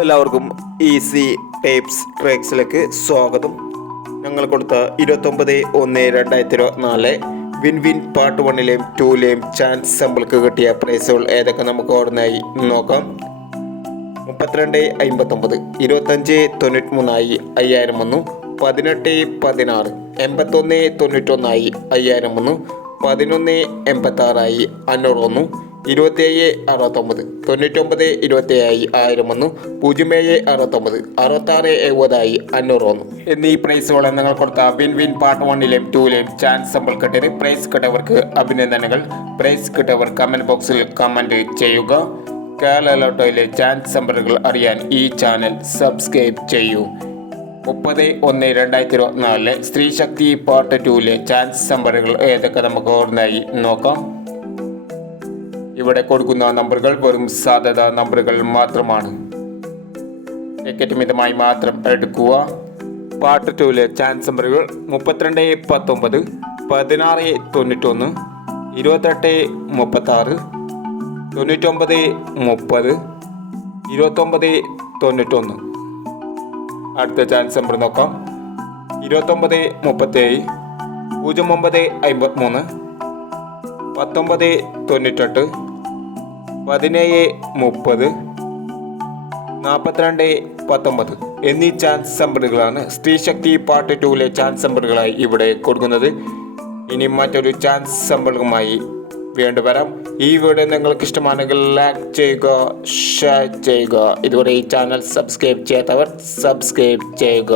എല്ലാവർക്കും easy tapes ട്രേക്സിലേക്ക് സ്വാഗതം. ഞങ്ങൾ കൊടുത്ത 29/1/2024 വിൻ വിൻ പാർട്ട് 1ലെയും 2ലെയും ചാൻസ് സാമ്പിൾക്ക് കിട്ടിയ പ്രൈസുകൾ ഏതൊക്കെ നമുക്ക് ഓർമ്മയായി നോക്കാം. 32.59, 25.93 5000 വന്നു. 18.16, 81.91 5000 വന്നു. 11.86 500 വന്നു. 27.69, 99.27 1000 വന്നു. 07.69, 66.70 500 വന്നു. എന്നീ പ്രൈസുകൾ നിങ്ങൾ കൊടുത്ത വിൻ വിൻ പാർട്ട് 1ലെയും 2ലെയും ചാൻസ് സാമ്പിൾ കിട്ടിയത്. പ്രൈസ് കിട്ടിയവർക്ക് അഭിനന്ദനങ്ങൾ. പ്രൈസ് കിട്ടിയവർ കമന്റ് ബോക്സിൽ കമന്റ് ചെയ്യുക. കേരള ലോട്ടോയിലെ ചാൻസ് സാമ്പിളുകൾ അറിയാൻ ഈ ചാനൽ സബ്സ്ക്രൈബ് ചെയ്യൂ. 30/1/2024 സ്ത്രീ ശക്തി പാർട്ട് 2ലെ ചാൻസ് നമ്പറുകൾ ഏതൊക്കെ നമുക്ക് ഓർമ്മയായി നോക്കാം. ഇവിടെ കൊടുക്കുന്ന നമ്പറുകൾ വെറും സാധ്യത നമ്പറുകൾ മാത്രമാണ്. ടിക്കറ്റ് മിതമായി മാത്രം എടുക്കുക. പാർട്ട് 2ലെ ചാൻസ് നമ്പറുകൾ 32.19, 16.91, 28.36, 99.30, 29.91. അടുത്ത ചാൻസ് നമ്പർ നോക്കാം. 29.37, 09.53, 19.98, 17.30, 42.19 എന്നീ ചാൻസ് നമ്പറുകളാണ് സ്ത്രീ ശക്തി പാർട്ട് 2ലെ ചാൻസ് നമ്പറുകളായി ഇവിടെ കൊടുക്കുന്നത്. ഇനി മറ്റൊരു ചാൻസ് നമ്പറുമായി വീണ്ടും വരാം. ഈ വീഡിയോ നിങ്ങൾക്ക് ഇഷ്ടമാണെങ്കിൽ ലൈക്ക് ചെയ്യുക, ഷെയർ ചെയ്യുക. ഇതുവരെ ഈ ചാനൽ സബ്സ്ക്രൈബ് ചെയ്യാത്തവർ സബ്സ്ക്രൈബ് ചെയ്യുക.